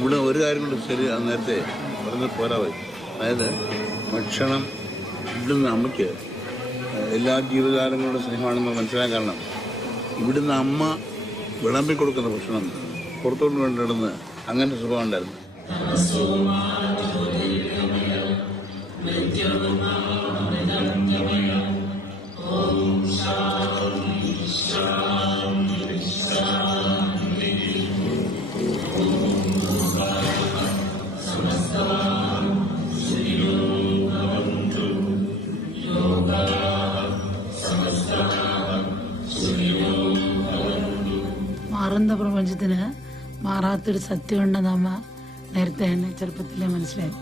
ഇവിടെ ഒരു കാര്യം കൊണ്ട് ശരി നേരത്തെ പറഞ്ഞ് പോരാതെ, അതായത് ഭക്ഷണം ഇവിടുന്ന് അമ്മയ്ക്ക് എല്ലാ ജീവജാലങ്ങളുടെ സ്നേഹമാണെന്ന് മനസ്സിലാക്കാൻ കാരണം ഇവിടുന്ന് അമ്മ വിളമ്പി കൊടുക്കുന്ന ഭക്ഷണം പുറത്തോട്ട് വേണ്ടിടുന്ന് അങ്ങനെ സുഖം ഉണ്ടായിരുന്നു. മാറുന്ന പ്രപഞ്ചത്തിന് മാറാത്തൊരു സത്യമുണ്ടെന്ന് അമ്മ നേരത്തെ തന്നെ ചെറുപ്പത്തിലേ മനസ്സിലായി.